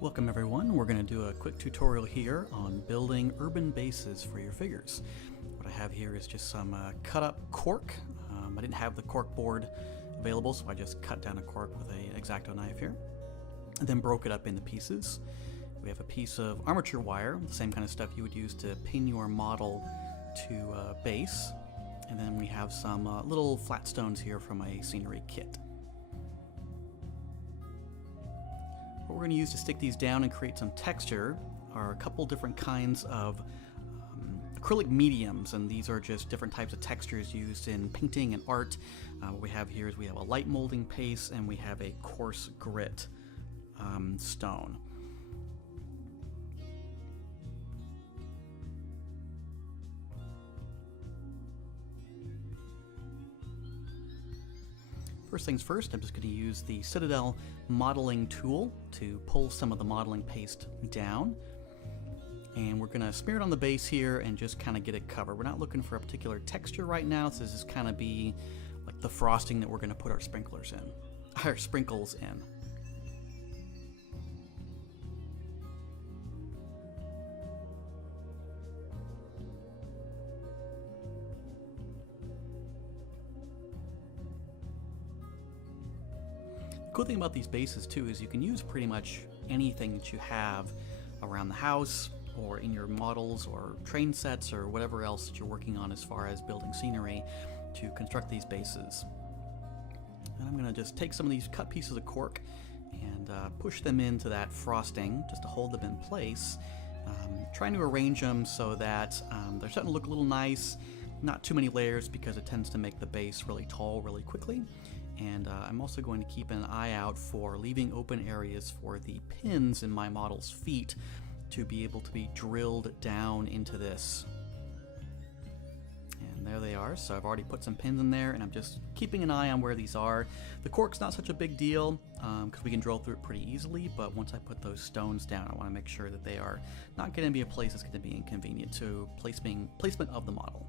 Welcome everyone, we're going to do a quick tutorial here on building urban bases for your figures. What I have here is just some cut up cork. I didn't have the cork board available, so I just cut down a cork with an X-Acto knife here, and then broke it up into pieces. We have a piece of armature wire, the same kind of stuff you would use to pin your model to a base, and then we have some little flat stones here from a scenery kit. What we're going to use to stick these down and create some texture are a couple different kinds of acrylic mediums, and these are just different types of textures used in painting and art. What we have here is we have a light molding paste and we have a coarse grit stone. First things first, I'm just going to use the Citadel modeling tool to pull some of the modeling paste down. And we're going to smear it on the base here and just kind of get it covered. We're not looking for a particular texture right now, so this is kind of be like the frosting that we're going to put our sprinkles in. The cool thing about these bases too is you can use pretty much anything that you have around the house or in your models or train sets or whatever else that you're working on as far as building scenery to construct these bases. And I'm going to just take some of these cut pieces of cork and push them into that frosting just to hold them in place, trying to arrange them so that they're starting to look a little nice, not too many layers because it tends to make the base really tall really quickly. And I'm also going to keep an eye out for leaving open areas for the pins in my model's feet to be able to be drilled down into this. And there they are. So I've already put some pins in there and I'm just keeping an eye on where these are. The cork's not such a big deal because we can drill through it pretty easily, but once I put those stones down, I want to make sure that they are not going to be a place that's going to be inconvenient to placement of the model.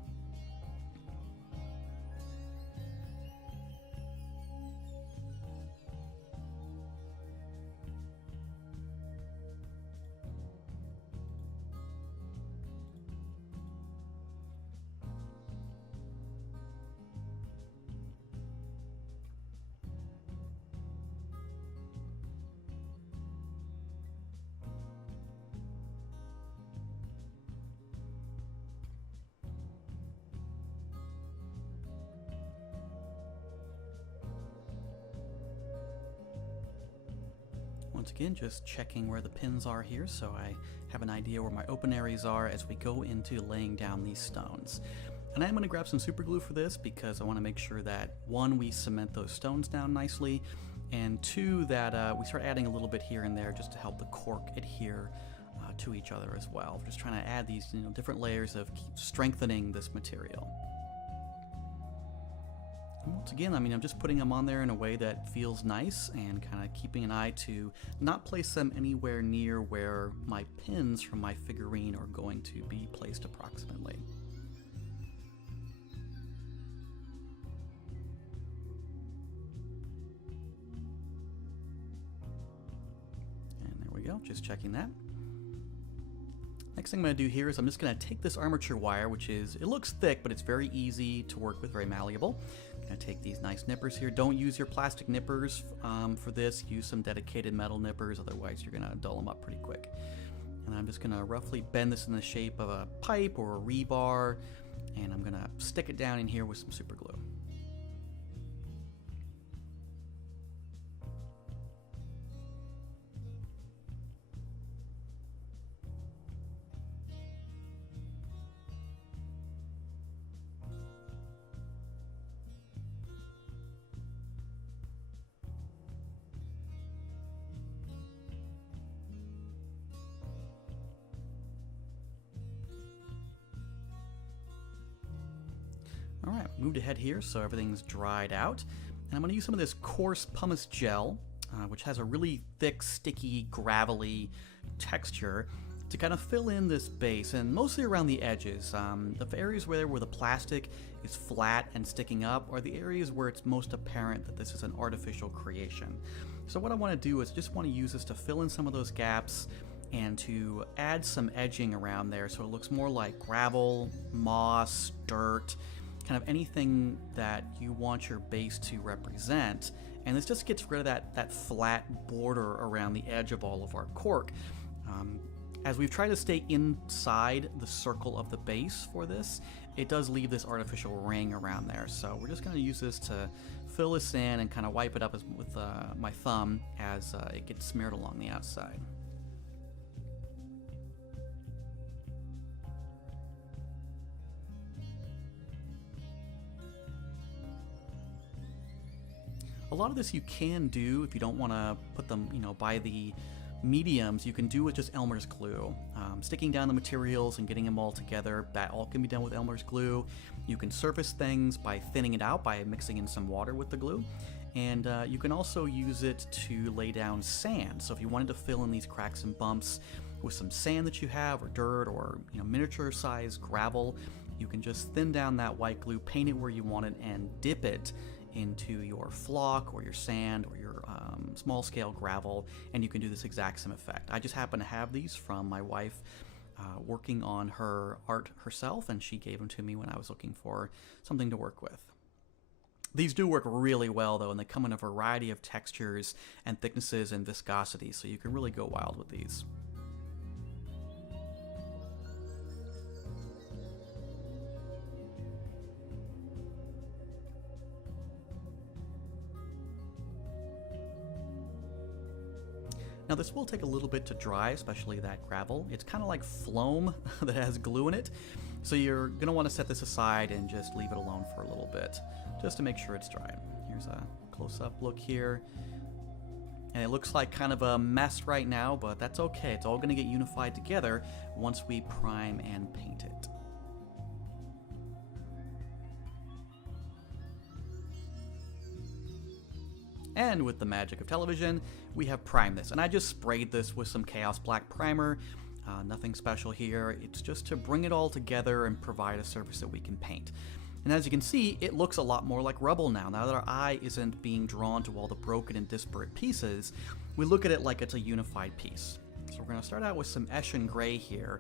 Once again, just checking where the pins are here so I have an idea where my open areas are as we go into laying down these stones. And I'm going to grab some super glue for this because I want to make sure that one, we cement those stones down nicely, and two, that we start adding a little bit here and there just to help the cork adhere to each other as well. We're just trying to add these different layers of strengthening this material. Once again, I'm just putting them on there in a way that feels nice and kind of keeping an eye to not place them anywhere near where my pins from my figurine are going to be placed approximately. And there we go, just checking that. Next thing I'm going to do here is I'm just going to take this armature wire, it looks thick, but it's very easy to work with, very malleable. I'm going to take these nice nippers here. Don't use your plastic nippers for this. Use some dedicated metal nippers, otherwise you're going to dull them up pretty quick. And I'm just going to roughly bend this in the shape of a pipe or a rebar, and I'm going to stick it down in here with some super glue. Alright, moved ahead here so everything's dried out. And I'm going to use some of this coarse pumice gel, which has a really thick, sticky, gravelly texture. to kind of fill in this base, and mostly around the edges. The areas where the plastic is flat and sticking up are the areas where it's most apparent that this is an artificial creation. So what I want to do is just want to use this to fill in some of those gaps and to add some edging around there so it looks more like gravel, moss, dirt, kind of anything that you want your base to represent. And this just gets rid of that flat border around the edge of all of our cork. As we've tried to stay inside the circle of the base for this, it does leave this artificial ring around there. So we're just going to use this to fill this in and kind of wipe it up with my thumb as it gets smeared along the outside. A lot of this you can do if you don't want to put them, by the mediums. You can do with just Elmer's glue. Sticking down the materials and getting them all together, that all can be done with Elmer's glue. You can surface things by thinning it out by mixing in some water with the glue. And you can also use it to lay down sand. So if you wanted to fill in these cracks and bumps with some sand that you have, or dirt, or miniature size gravel, you can just thin down that white glue, paint it where you want it, and dip it into your flock or your sand or your small scale gravel, and you can do this exact same effect. I just happen to have these from my wife working on her art herself, and she gave them to me when I was looking for something to work with. These do work really well though, and they come in a variety of textures and thicknesses and viscosity, so you can really go wild with these. Now this will take a little bit to dry, especially that gravel. It's kind of like phloem that has glue in it. So you're going to want to set this aside and just leave it alone for a little bit, just to make sure it's dry. Here's a close-up look here. And it looks like kind of a mess right now, but that's okay. It's all going to get unified together once we prime and paint it. And with the magic of television, we have primed this. And I just sprayed this with some Chaos Black primer. Nothing special here. It's just to bring it all together and provide a surface that we can paint. And as you can see, it looks a lot more like rubble now. Now that our eye isn't being drawn to all the broken and disparate pieces, we look at it like it's a unified piece. So we're going to start out with some Eshin Gray here.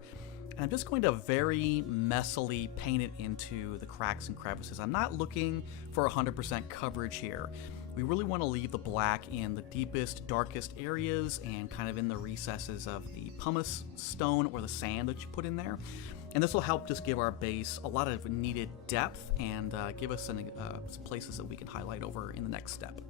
And I'm just going to very messily paint it into the cracks and crevices. I'm not looking for 100% coverage here. We really want to leave the black in the deepest, darkest areas and kind of in the recesses of the pumice stone or the sand that you put in there. And this will help just give our base a lot of needed depth and give us some places that we can highlight over in the next step.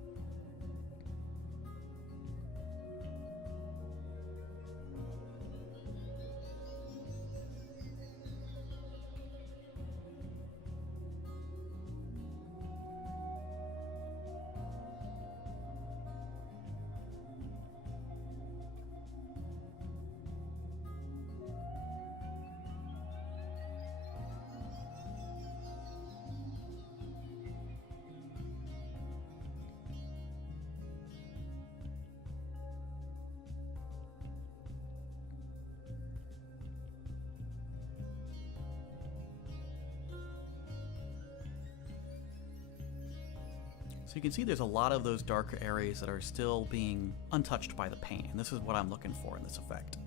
So you can see there's a lot of those darker areas that are still being untouched by the paint, and this is what I'm looking for in this effect.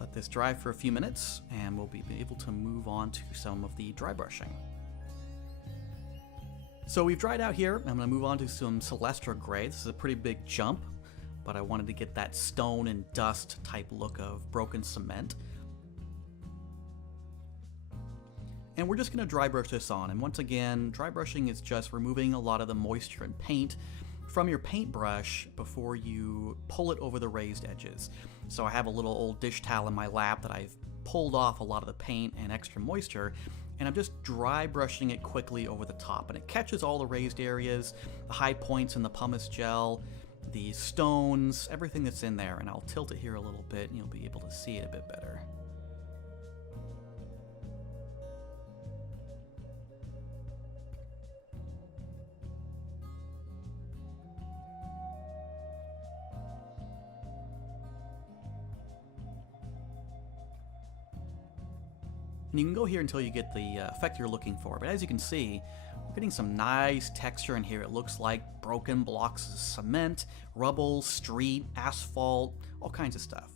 Let this dry for a few minutes, and we'll be able to move on to some of the dry brushing. So we've dried out here. I'm going to move on to some Celestra Gray. This is a pretty big jump, but I wanted to get that stone and dust type look of broken cement. And we're just going to dry brush this on. And once again, dry brushing is just removing a lot of the moisture and paint from your paintbrush before you pull it over the raised edges. So I have a little old dish towel in my lap that I've pulled off a lot of the paint and extra moisture, and I'm just dry brushing it quickly over the top. And it catches all the raised areas, the high points in the pumice gel, the stones, everything that's in there. And I'll tilt it here a little bit and you'll be able to see it a bit better. And you can go here until you get the effect you're looking for. But as you can see, we're getting some nice texture in here. It looks like broken blocks of cement, rubble, street, asphalt, all kinds of stuff.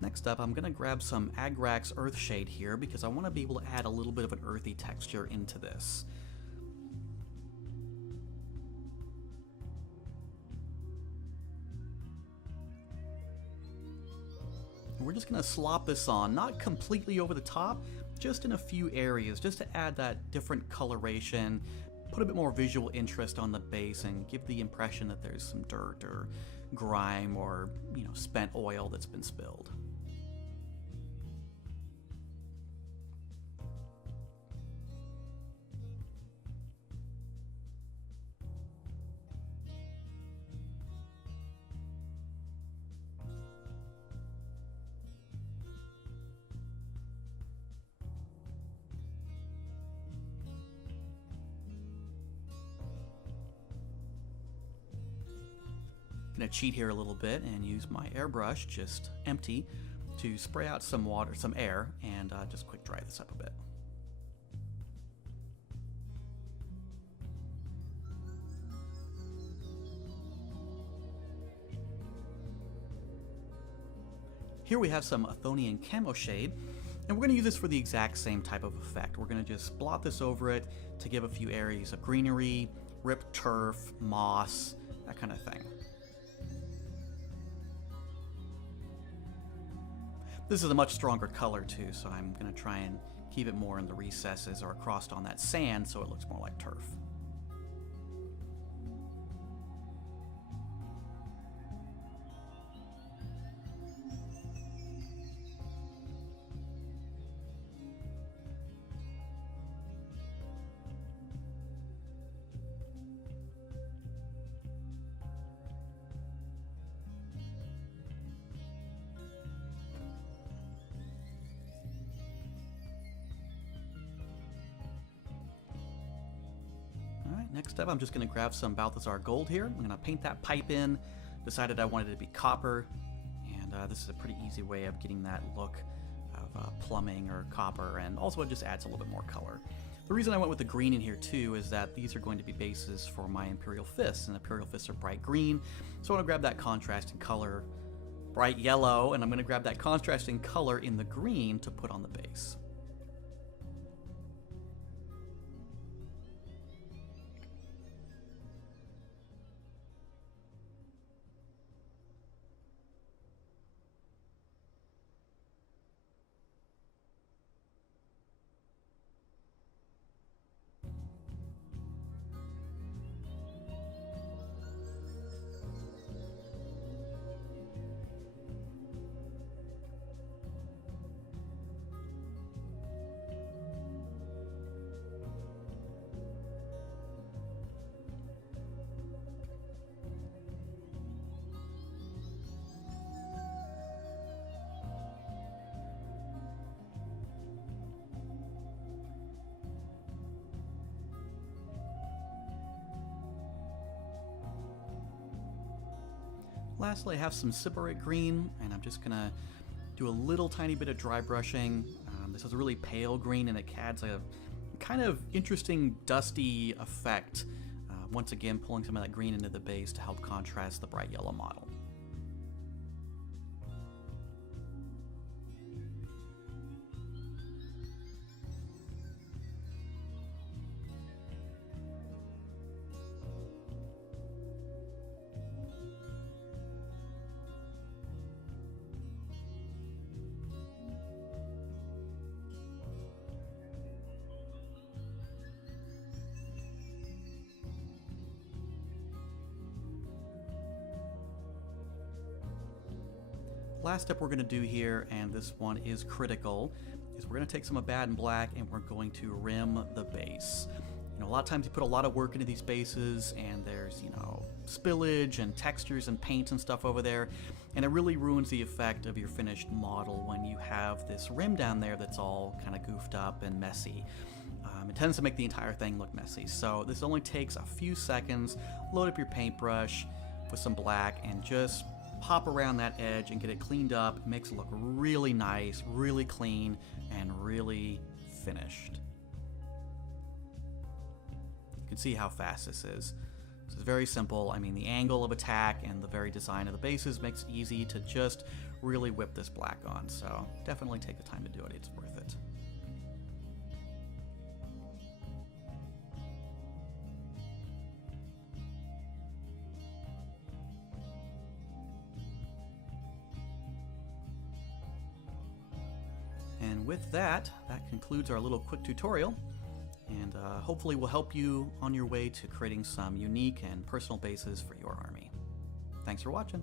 Next up, I'm going to grab some Agrax Earthshade here because I want to be able to add a little bit of an earthy texture into this. We're just going to slop this on, not completely over the top, just in a few areas, just to add that different coloration, put a bit more visual interest on the base, and give the impression that there's some dirt or grime or, spent oil that's been spilled. I'm going to cheat here a little bit and use my airbrush, just empty, to spray out some water, some air, and just quick dry this up a bit. Here we have some Athonian Camo Shade, and we're going to use this for the exact same type of effect. We're going to just blot this over it to give a few areas of greenery, ripped turf, moss, that kind of thing. This is a much stronger color too, so I'm going to try and keep it more in the recesses or across on that sand so it looks more like turf. Next up, I'm just going to grab some Balthasar Gold here. I'm going to paint that pipe in. Decided I wanted it to be copper, and this is a pretty easy way of getting that look of plumbing or copper, and also it just adds a little bit more color. The reason I went with the green in here too is that these are going to be bases for my Imperial Fists, and Imperial Fists are bright green, so I want to grab that contrasting color, bright yellow, and I'm going to grab that contrasting color in the green to put on the base. Lastly, I have some Sybarite green, and I'm just gonna do a little tiny bit of dry brushing. This is a really pale green, and it adds a kind of interesting dusty effect. Once again, pulling some of that green into the base to help contrast the bright yellow model. Last step we're going to do here, and this one is critical, is we're going to take some Abaddon Black and we're going to rim the base. A lot of times you put a lot of work into these bases, and there's, spillage and textures and paints and stuff over there, and it really ruins the effect of your finished model when you have this rim down there that's all kind of goofed up and messy. It tends to make the entire thing look messy. So this only takes a few seconds. Load up your paintbrush with some black and just pop around that edge and get it cleaned up. It makes it look really nice, really clean, and really finished. You can see how fast this is. This is very simple. I mean, the angle of attack and the very design of the bases makes it easy to just really whip this black on. So definitely take the time to do it. It's worth it. And with that, that concludes our little quick tutorial, and hopefully will help you on your way to creating some unique and personal bases for your army. Thanks for watching.